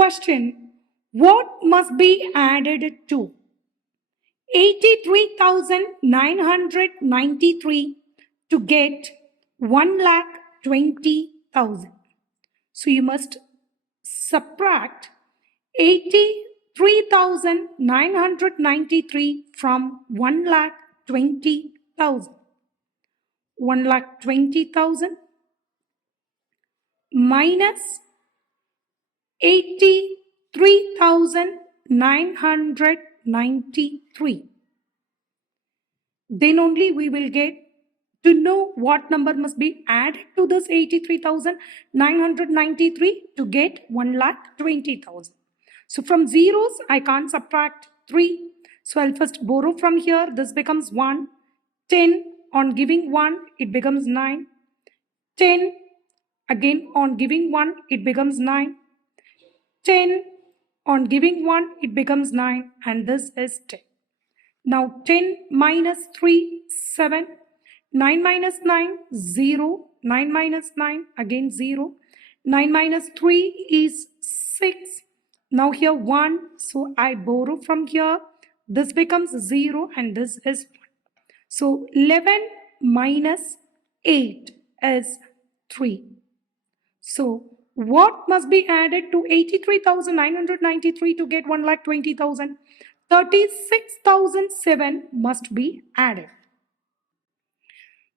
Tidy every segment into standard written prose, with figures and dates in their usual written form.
question, what must be added to 83,993 to get 1,20,000? So you must subtract 83,993 from 1,20,000. 1,20,000 minus 83,993. Then only we will get to know what number must be added to this 83,993 to get 1,20,000. So from zeros, I can't subtract 3. So I'll first borrow from here. This becomes 1. 10 on giving 1, it becomes 9. 10 again on giving 1, it becomes 9. 10 on giving 1, it becomes 9, and this is 10. Now 10 minus 3, 7. 9 minus 9, 0. 9 minus 9, again 0. 9 minus 3 is 6. Now here 1, so I borrow from here. This becomes 0 and this is 1. So 11 minus 8 is 3. So what must be added to 83,993 to get 1,20,000? 36,007 must be added.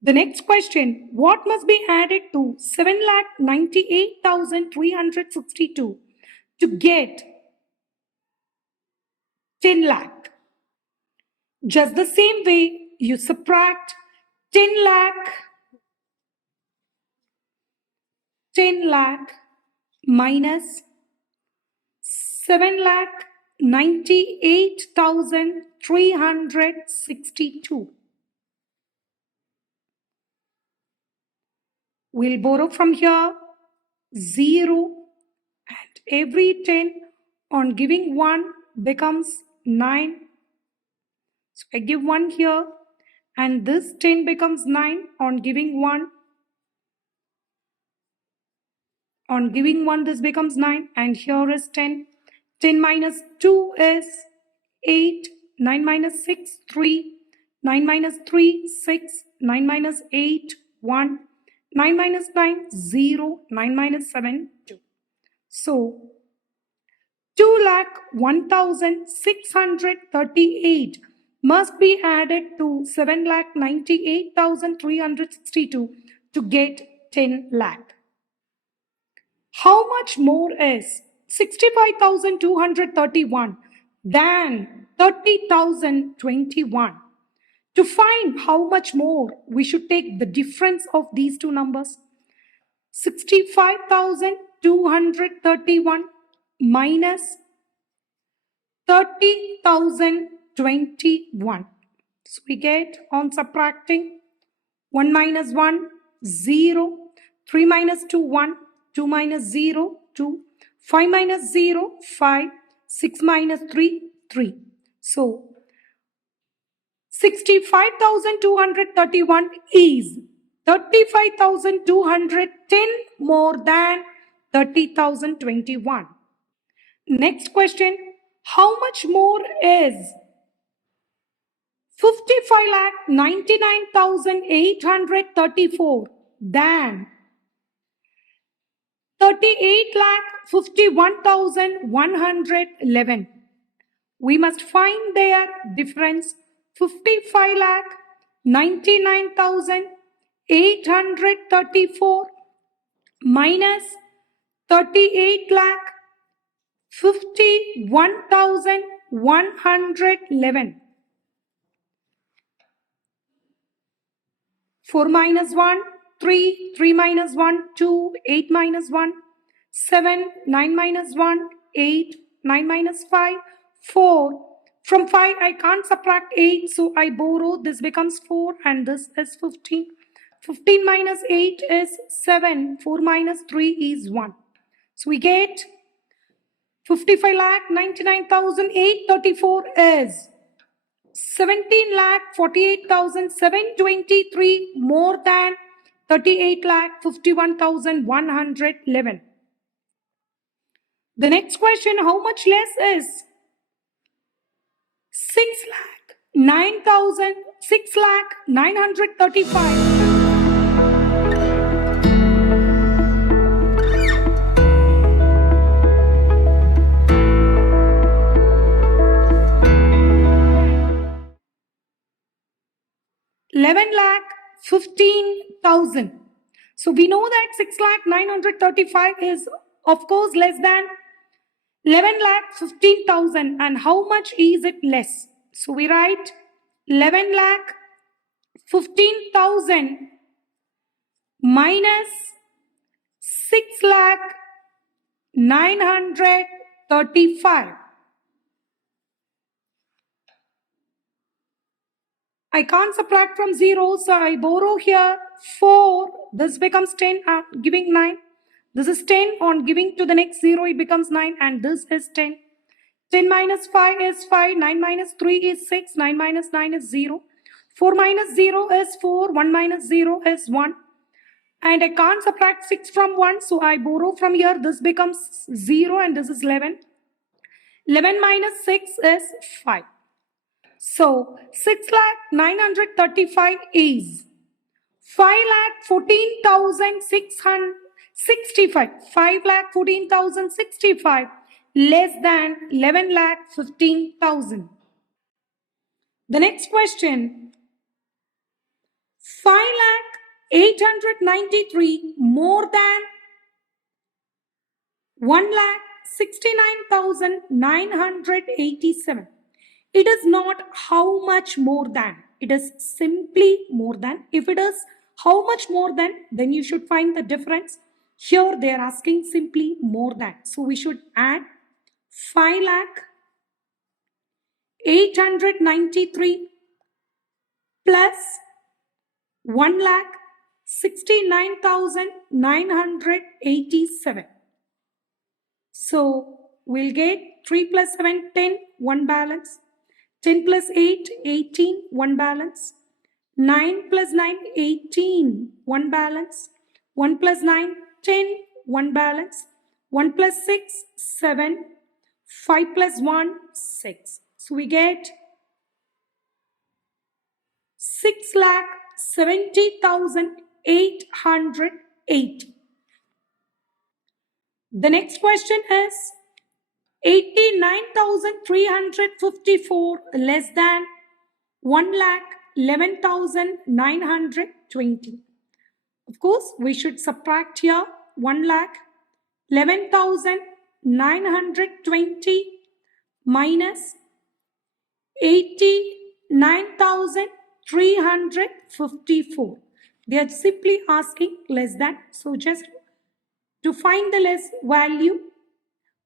The next question, what must be added to 7,98,362 to get 10 lakh? Just the same way, you subtract 10 lakh minus 7,98,362. We'll borrow from here 0, and every 10 on giving 1 becomes 9. So I give 1 here, and this 10 becomes 9 on giving 1. On giving 1, this becomes 9, and here is 10. 10 minus 2 is 8. 9 minus 6, 3. 9 minus 3, 6. 9 minus 8, 1. 9 minus 9, 0. 9 minus 7, 2. So 2,01,638 must be added to 7,98,362 to get 10 lakh. How much more is 65,231 than 30,021? To find how much more, we should take the difference of these two numbers. 65,231 minus 30,021. So we get, on subtracting, 1 minus 1, 0. 3 minus 2, 1. 2 minus 0, 2. 5 minus 0, 5. 6 minus 3, 3. So 65,231 is 35,210 more than 30,021. Next question, how much more is 55,99,834 than 38,51,111? We must find their difference. 55,99,834 minus 38,51,111. 4 minus 1, 3. 3 minus 1, 2. 8 minus 1, 7. 9 minus 1, 8. 9 minus 5, 4. From 5, I can't subtract 8, so I borrow. This becomes 4, and this is 15. 15 minus 8 is 7. 4 minus 3 is 1. So we get 55,99,834 is 17,48,723 more than 38,51,111. The next question, how much less is 6,935. 11,15,000. So we know that 6,935 is of course less than 11,15,000, and how much is it less? So we write 11,15,000 minus 6,935. I can't subtract from 0, so I borrow here 4. This becomes 10, giving 9. This is 10. On giving to the next 0, it becomes 9, and this is 10. 10 minus 5 is 5. 9 minus 3 is 6. 9 minus 9 is 0. 4 minus 0 is 4. 1 minus 0 is 1. And I can't subtract 6 from 1, so I borrow from here. This becomes 0, and this is 11. 11 minus 6 is 5. So 6,935 is 5,14,665. 5,14,065 less than 11,15,000. The next question, 5,893 more than 1,69,987. It is not how much more than, it is simply more than. If it is how much more than, then you should find the difference. Here they are asking simply more than. So we should add 5,893 plus 1,69,987. So we'll get 3 plus 7, 10, 1 balance. 10 plus 8, 18, 1 balance. 9 plus 9, 18, 1 balance. 1 plus 9, 10, 1 balance. 1 plus 6, 7. 5 plus 1, 6. So we get 6,70,880. The next question is 89,354 less than 1,11,920. Of course, we should subtract here 1,11,920 minus 89,354. They are simply asking less than. So just to find the less value,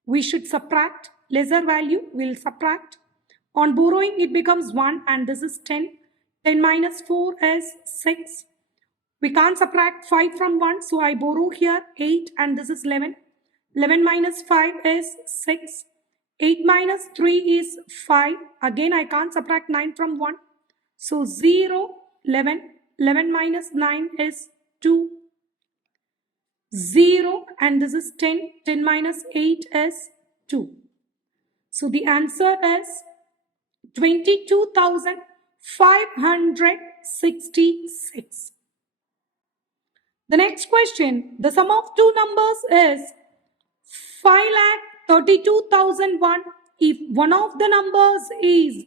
we should subtract. Lesser value, we'll subtract. On borrowing, it becomes 1, and this is 10. 10 minus 4 is 6. We can't subtract 5 from 1, so I borrow here 8, and this is 11. 11 minus 5 is 6. 8 minus 3 is 5. Again, I can't subtract 9 from 1. So 0, 11. 11 minus 9 is 2. 0, and this is 10. 10 minus 8 is 2. So the answer is 22,566. The next question, the sum of two numbers is 5,32,001. If one of the numbers is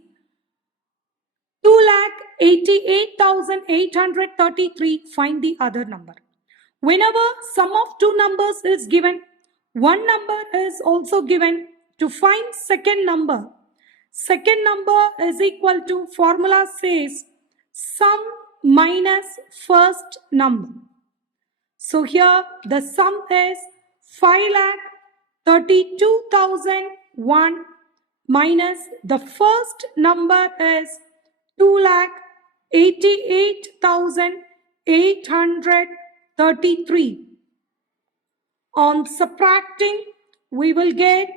2,88,833, find the other number. Whenever sum of two numbers is given, one number is also given. To find second number is equal to, formula says sum minus first number. So here the sum is 5,32,001 minus the first number is 2,88,833. On subtracting, we will get,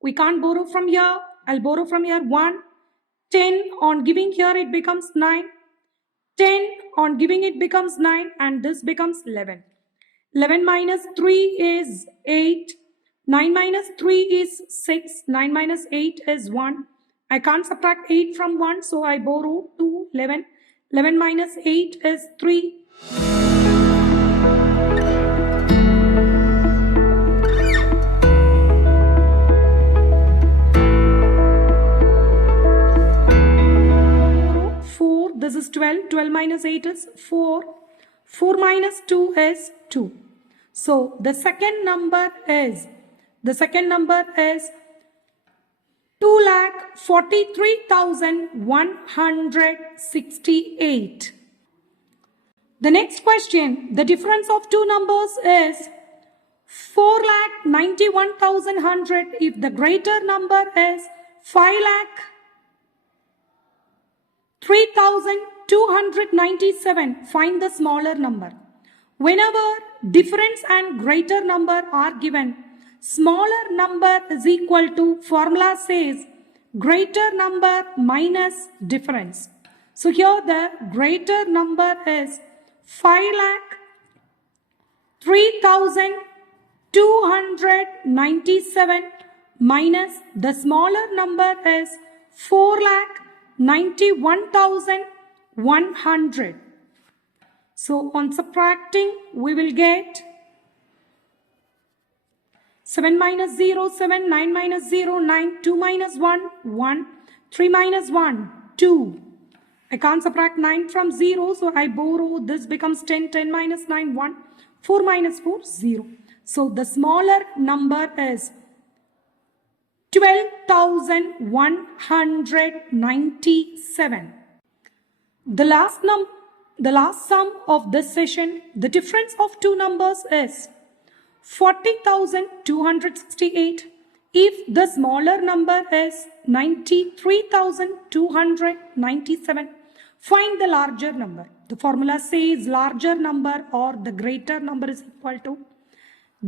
we can't borrow from here. I'll borrow from here 1. 10 on giving here, it becomes 9. 10 on giving, it becomes 9, and this becomes 11. 11 minus 3 is 8. 9 minus 3 is 6. 9 minus 8 is 1. I can't subtract 8 from 1, so I borrow 2, 11. 11 minus 8 is 3. 4. This is 12. 12 minus 8 is 4. 4 minus 2 is 2. So the second number is 2,43,168. The next question, the difference of two numbers is 4,91,100 if the greater number is 5,03,297. Find the smaller number. Whenever difference and greater number are given, smaller number is equal to, formula says, greater number minus difference. So here the greater number is 5,03,297 minus the smaller number is 4,91,100. So on subtracting, we will get 7 minus 0, 7, 9 minus 0, 9, 2 minus 1, 1, 3 minus 1, 2. I can't subtract 9 from 0, so I borrow. This becomes 10, 10 minus 9, 1, 4 minus 4, 0. So the smaller number is 12,197. The last sum of this session, the difference of two numbers is 40,268 if the smaller number is 93,297. Find the larger number. The formula says larger number or the greater number is equal to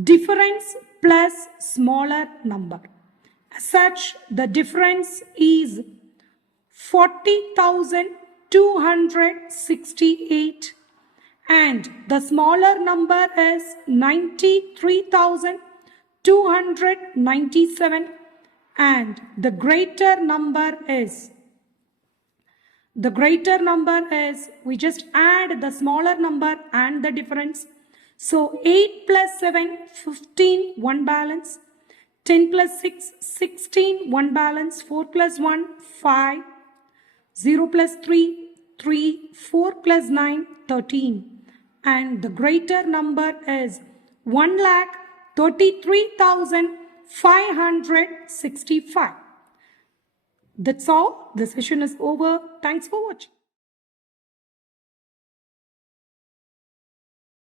difference plus smaller number. As such, the difference is 40,268 and the smaller number is 93,297 and the greater number is we just add the smaller number and the difference. So 8 plus 7, 15, 1 balance. 10 plus 6, 16, 1 balance. 4 plus 1, 5. 0 plus 3, 3. 4 plus 9, 13. And the greater number is 1,33,565. That's all. The session is over. Thanks for watching.